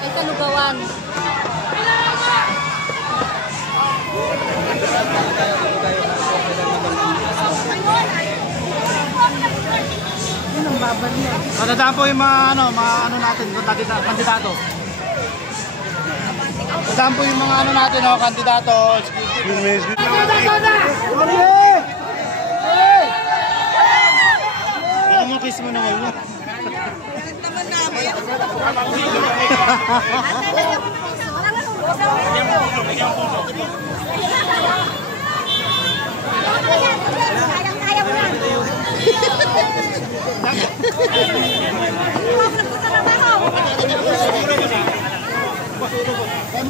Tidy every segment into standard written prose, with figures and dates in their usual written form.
Ay, Kalugawan. Matandaan po yung mga ano natin, kandidato. Matandaan po yung mga ano natin, kandidato. Kiss mo na ngayon. Naman namin. Kaya mo yan.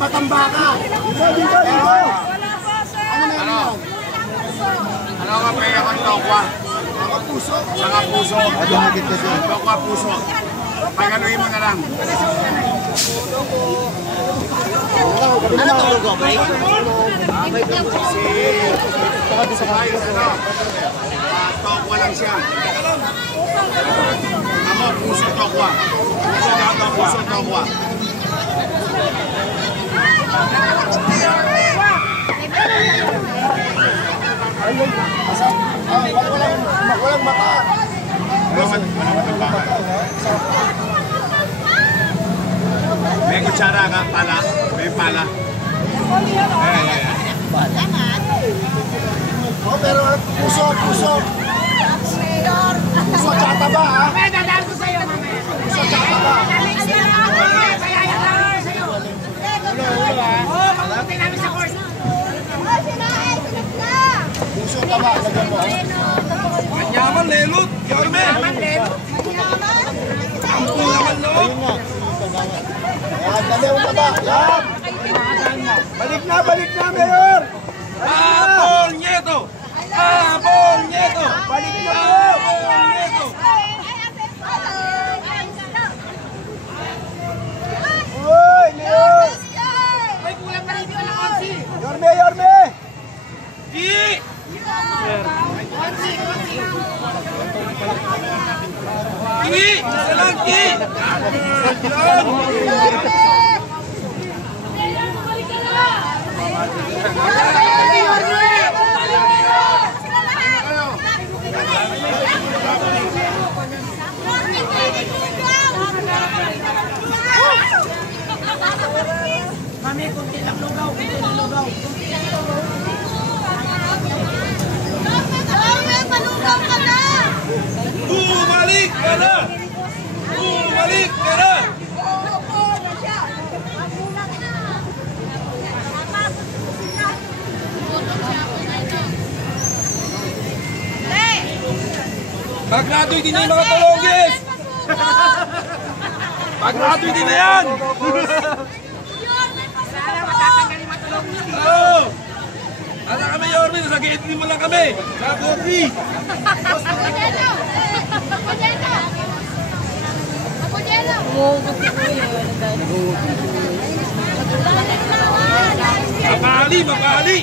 Matambaka. Dito. Ano ka pa yung tokwa? Puso. Saka puso. Tokwa puso. Pagaluin mo na lang. Ano to logo, Bay? Tokwa lang siya. Ako, puso tokwa. Puso tokwa. Walang mata. May kutsara ka, pala. May pala. Oh, pero puso. Puso tsaka taba, ha? Dadaan ko sa'yo, mamaya. Puso tsaka taba. Pagpunti namin sa course. Puso taba, lagyan mo. Manyaman, lelot. Yorme. Manyaman, loob. Yan, dali ang taba. Yan. Balik na, Mayor. Apol Nieto. Apol Nieto. Balik na po. Apol Nieto. Uy, Mayor. Ay, kulang pa rin dito ng konsi. Yorme. Ki. Ki. Salang ki. Mami, kunti lang lugaw. Malugaw ka na! Bumalik ka na. Bumalik ka na. Pag-graduate din yung mga talongis! Pag-graduate din na yan! Oo! Ala kami, Yorme, nasa gate din mo lang kami! Sa coffee! Mapali!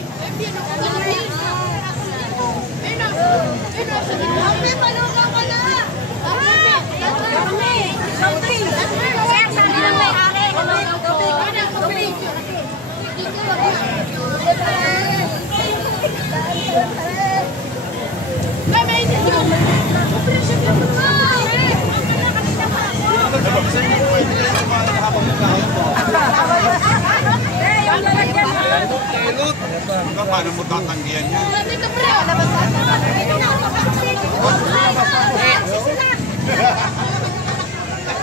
Paano mo tatanggihan yan?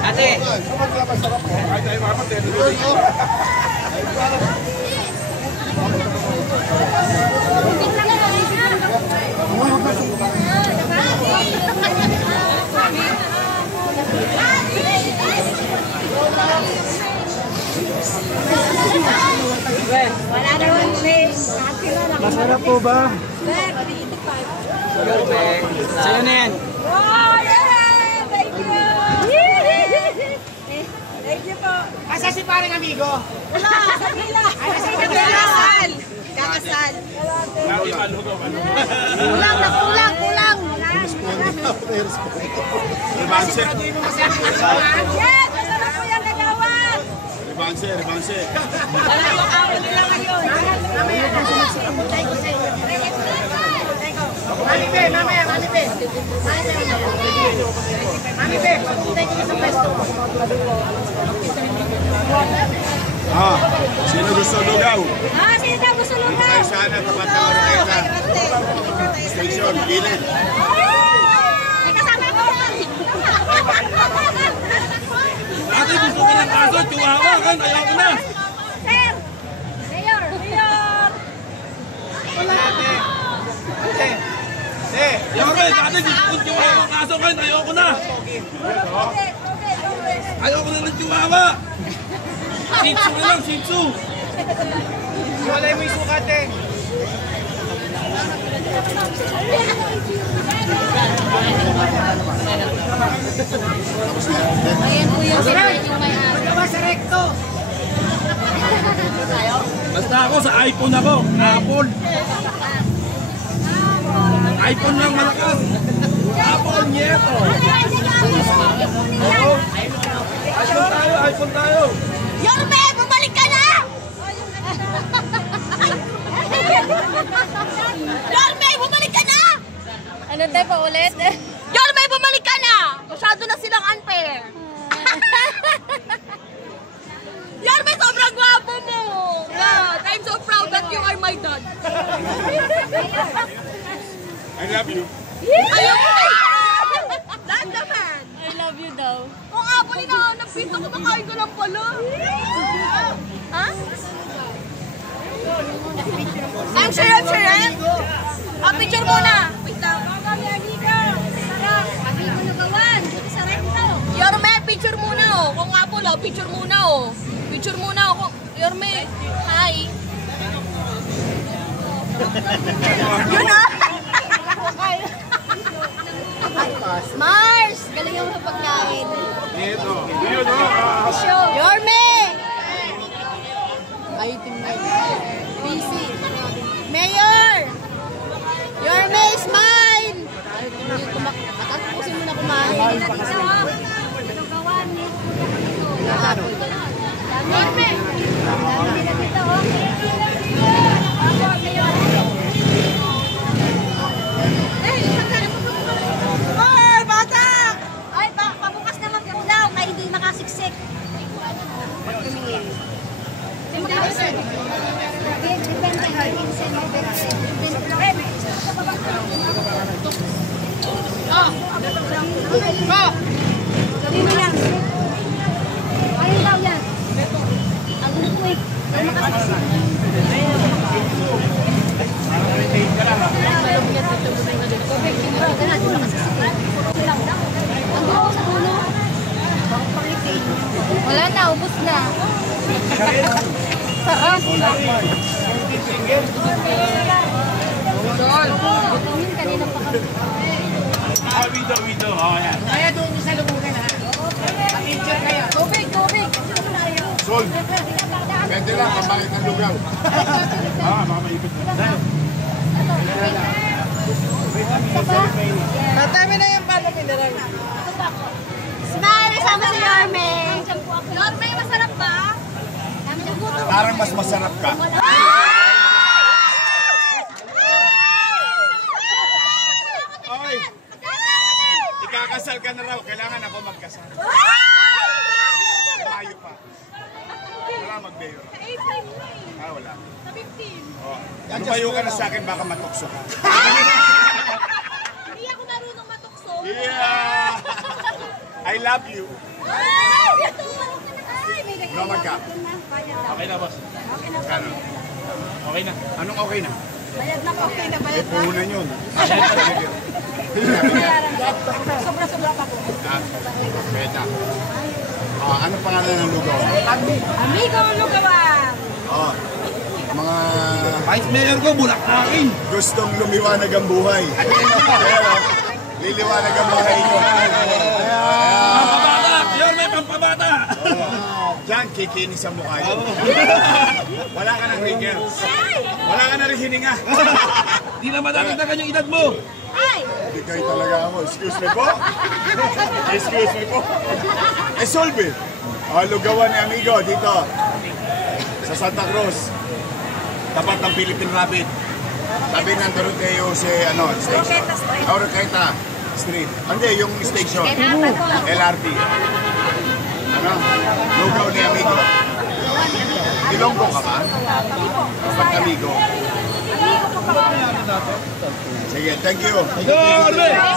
Ate! Wala naman, please. Masarap po ba? Sa'yo na yan. Oh, yeah! Thank you! Thank you po. Asa si pareng amigo? Wala, sa kanila. Kakasal. Kakasal. Kulang. Advance. Yes, masarap po yung nagawan. Rebanse, rebanse. Wala yung ako nila ngayon. Mamaya kasi magsintay ko sa inyo. Mami Pe, mamaya, Mami Pe. Mami Pe, magsintay ko sa pwesto. Ah, sino gusto lugaw? Ah, sino na gusto lugaw? Tayo sana, tapat na Ortega. Station, gilid. May kasama ko. Ate, gusto ko ng aso, chihuahua kan, ayaw ko na. Sir! Mayor! Mayor! Yorme, ate, gusto ko ng chihuahua ng aso kan, ayaw ko na. Ayaw ko na ng chihuahua. Shih Tzu na lang, Shih Tzu. Wala mo yung sukat eh. Ayan po yung yung may aso. Basta ako sa iPhone ako, Apple. iPhone lang malakas. Apple, Nieto. iPhone tayo. Yorme, bumalik ka na! Yorme, bumalik ka na! Ano tayo pa ulit? Yorme, bumalik ka na! Masyado na silang unfair. Yorme, sobrang gwapo mo! God, I'm so proud that you are my dad. I love you. Ayaw mo na! Dad naman! I love you daw. Kung nga po ninahanap pinto, kumakain ko lang pala. Ha? I'm sure. Picture muna. Wait lang. Yorme, picture muna oh. Kung nga po lang, picture muna oh. Picture muna oh. Yorme, hi. Yun ah. Mars! Galing yung pagkain. Ito. Yun, Yorme! Ay, tingnan. Busy. Mayor! Yorme, smile! Atapusin mo na kumain. Yorme! Ay, bata! Ay, pabukas na magdaw kaya hindi makasiksik. Dito lang. Ayun daw yan. Ang quick. Ay, makasiksik. Wala na, ubus na. Sarap. Vitamin kanina pa kami. Widow. Oh, yan. Tubig. Sol. Pwede lang, pambalik ng lugaw. Baka maipit na. Natami na yung palo mineral. Smile, sama si Yorme. Yorme, masarap ba? Parang mas masarap ka. Oy, ikakasal ka na raw. Kailangan ako magkasal. Tayo pa. Wala mag-mayor. Ah, wala. Sa 15. Oh. Lumayo ka na sa akin, baka matukso ka. Hindi ako marunong matukso. Yeah! I love you. Ay! No, magka. Okay na, boss. Kano? Okay na. Anong okay na? Bayad na po. Okay na, Eh, bayad na. puhunan yun. Sobra-sobra pa po. Ah, beta. Ah, ano pangalan ng lugaw? Amigo Lugawan! Oh, mga Vice Mayor ko, Bulak-akin. gustong lumiwanag ang buhay. Pero, liliwanag ang buhay nyo. Pampabata! Yorme, pampabata! Diyan, kikinis ang mukha yun. Wala ka ng wrinkles. Wala ka na rin hininga. Di na madamit na kanyang edad mo. Ay! Hindi kayo talaga ako. Excuse me po. Excuse me po. Eh, solve. Lugawan ni Amigo dito. Sa Santa Cruz. Tapat ng Philippine Rabbit. Tabi ng Doroteo si station. Oroqueta Street. Hindi, yung station. LRT. Lugaw ni Amigo. Ilonggo ka ba? Tapat Amigo. Sige, thank you. Go, Arme!